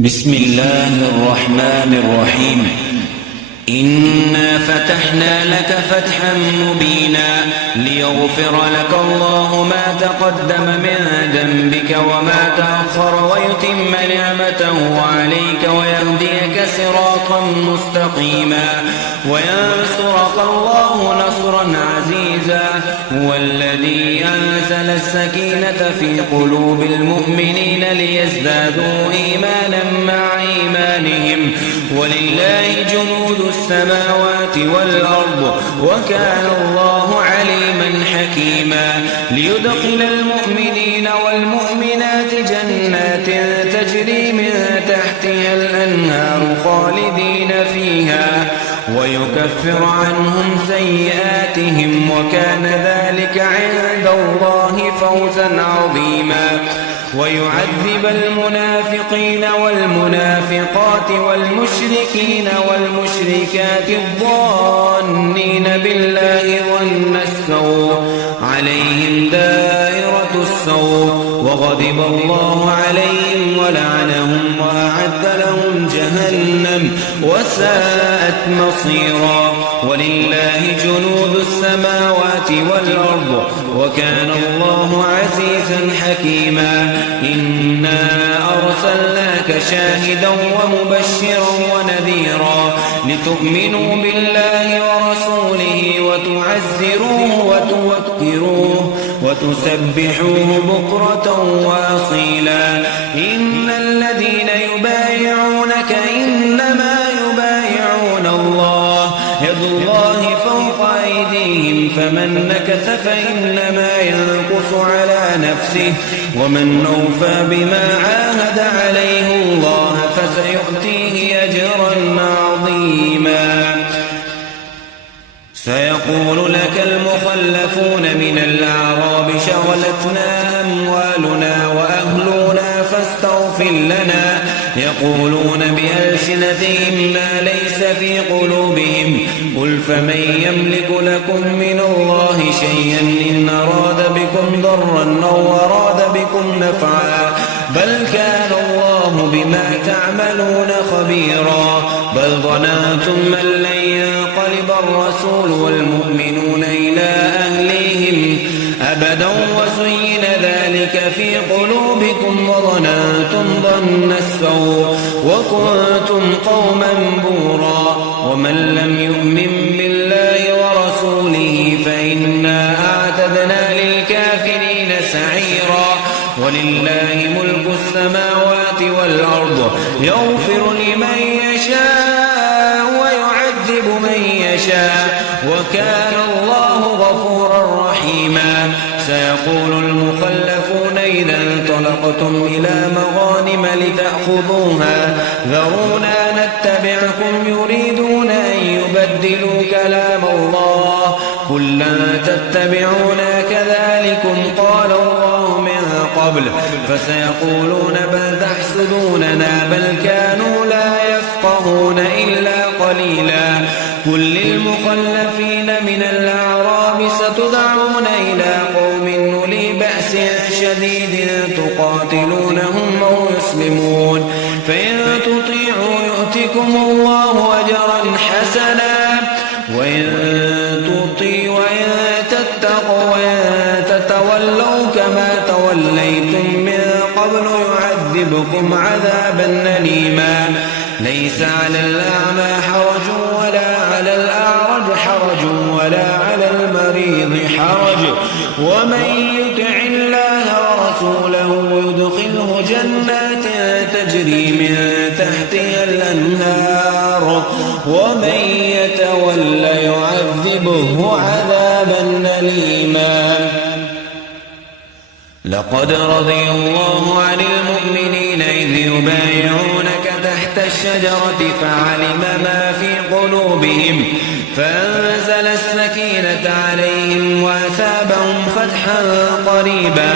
بسم الله الرحمن الرحيم. إنا فتحنا لك فتحا مبينا ليغفر لك الله ما تقدم من ذنبك وما تأخر ويتم نعمته عليك ويهديك صراطا مستقيما وينصرك الله نصرا عزيزا. هو الذي أنزل السكينة في قلوب المؤمنين ليزدادوا إيمانا مع إيمانهم ولله جنود السماوات والأرض وكان الله عليما حكيما. ليدخل المؤمنين والمؤمنات جنات تجري من تحتها الأنهار خالدين فيها ويكفر عنهم سيئاتهم وكان ذلك عند الله فوزا عظيما. ويعذب المنافقين والمنافقات والمشركين والمشركات الظانين بالله ظن السوء عليهم دائرة السوء وغضب الله عليهم ولعنهم وأعد لهم جهنم وساءت مصيرا. ولله جنود السماوات والأرض وكان الله عزيزا حكيما. إنا أرسلناك شاهدا ومبشرا ونذيرا لتؤمنوا بالله ورسوله وتعزروه وتوكروه وتسبحوه بكرة وأصيلا. إن الذين يبايعونك إنما يبايعون الله يد الله فوق أيديهم فمن نكث فإنما ينكث على نفسه ومن أوفى بما عاهد عليه الله فسيؤتيه أجرا عظيما. سيقول لك المخلفون من الأعراب شغلتنا أموالنا وأهلنا فاستغفر لنا يقولون بألسنتهم ما ليس في قلوبهم قل فمن يملك لكم من الله شيئا إن أراد بكم ضرا أو أراد بكم نفعا بل كان الله بما تعملون خبيرا. بل ظننتم أن لن ينقلب الرسول والمؤمنون إلى أهليهم أبدا وزين ذلك في قلوبكم وظننتم ظن السوء وكنتم قوما بورا. ومن لم يؤمن بالله ورسوله فإنا أعتدنا للكافرين سعيرا. ولله ملك السماوات والأرض يغفر لمن يشاء ويعذب من يشاء وكان الله غفورا رحيما. سيقول المخلفون إذا انطلقتم إلى مغانم لتأخذوها ذرونا نتبعكم يريدون أن يبدلوا كلام الله قل لن تتبعونا كذلكم قال الله من قبل فسيقولون بل تحسدوننا بل كانوا لا يفقهون إلا قليلا. قل للمخلفين من الأعراب ستدعون إلى قوم أولي بأس شديد تقاتلونهم أو يسلمون فإن تطيعوا يؤتكم الله أجرا حسنا وإن تتقوا وإن تتولوا كما توليتم من قبل يعذبكم عذابا أليما. ليس على الأعمى حرج ولا على الأعرج حرج ولا على المريض حرج ومن يطع الله ورسوله يدخله جنات تجري من تحتها الأنهار ومن يتول يعذبه عذابا أليما. لقد رضي الله عن المؤمنين إذ يبايعونك تحت الشجرة فعلم ما في قلوبهم فأنزل السكينة عليهم وأثابهم فتحا قريبا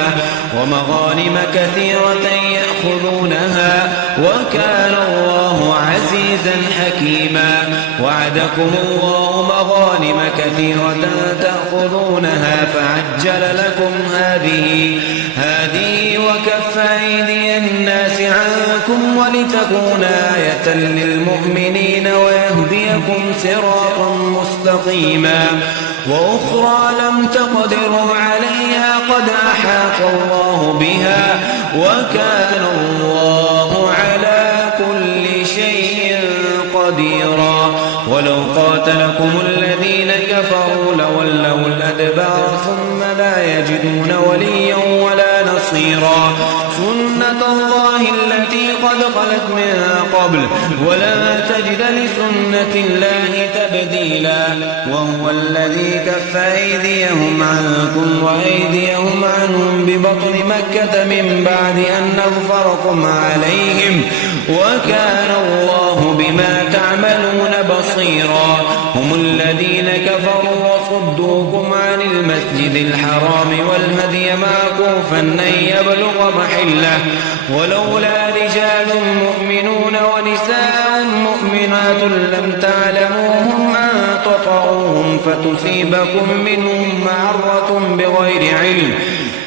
ومغانم كثيرة يأخذونها وكان الله عزيزا حكيما وعدكم الله مغانم كثيرة تأخذونها فعجل لكم هذه وكف أيدي الناس عنكم ولتكون آية للمؤمنين ويهديكم صراطا مستقيما وأخرى لم تقدروا عليها قد أحاط الله بها وكان الله على كل شيء قديرا ولو قاتلكم الذين كفروا لولوا الأدبار ثم لا يجدون وليا ولا نصيرا سنة الله التي قد خلت من قبل ولن تجد لسنة الله تبديلا وهو الذي كف أيديهم عنكم وأيديهم عنهم ببطن مكة من بعد أن أظفركم عليهم وكان الله بما تعملون بصيرا هم الذين كفروا وصدوكم عن المسجد الحرام والهدي معكوفا أن يبلغ محله ولولا رجال مؤمنون ونساء مؤمنات لم تعلموهم أن تطعوهم فتصيبكم منهم معرة بغير علم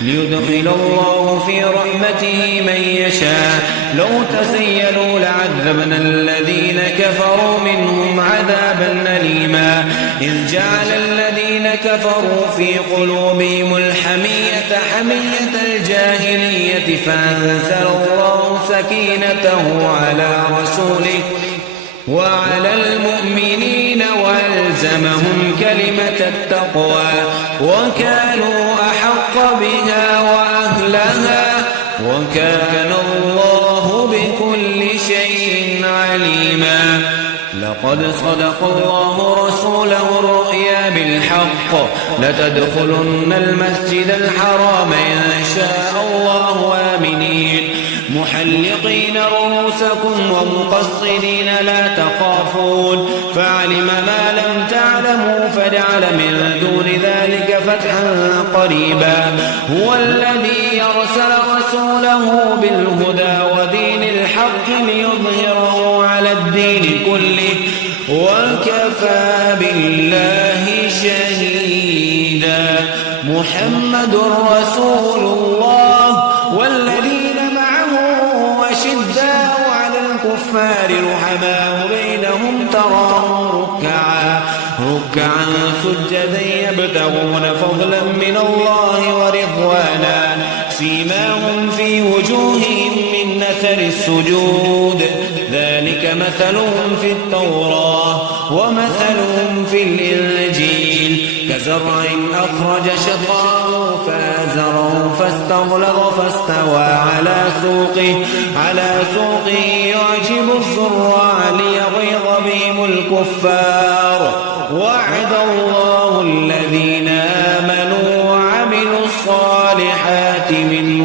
ليدخل الله في رحمته من يشاء لو تزيلوا لعذبنا الذين كفروا منهم عذابا أليما إذ جعل الذين كفروا في قلوبهم الحمية حمية الجاهلية فأنزل الله سكينته على رسوله وعلى المؤمنين وألزمهم كلمة التقوى وكانوا أحق بها وأهلها وكان الله بكل شيء عليما لقد صدق الله رسوله الرؤيا بالحق لتدخلن المسجد الحرام إن شاء الله آمنين محلقين رؤوسكم ومقصرين لا تخافون فعلم ما لم تعلموا فجعل من دون ذلك فتحا قريبا هو الذي يرسل رسوله بالهدى ودين الحق ليظهره على الدين كله وكفى بالله شهيدا محمد رسول الله والذين أشداء على الكفار رحماء بينهم تراهم ركعا سجدا يبتغون فضلا من الله ورضوانا سيماهم في وجوههم من أثر السجود ذلك مثلهم في التوراة ومثلهم في الإنجيل كزرع أخرج شطأه فآزره فاستغلظ فاستوى على سوقه يعجب الزراع ليغيظ بهم الكفار وعد الله الذين آمنوا وعملوا الصالحات منهم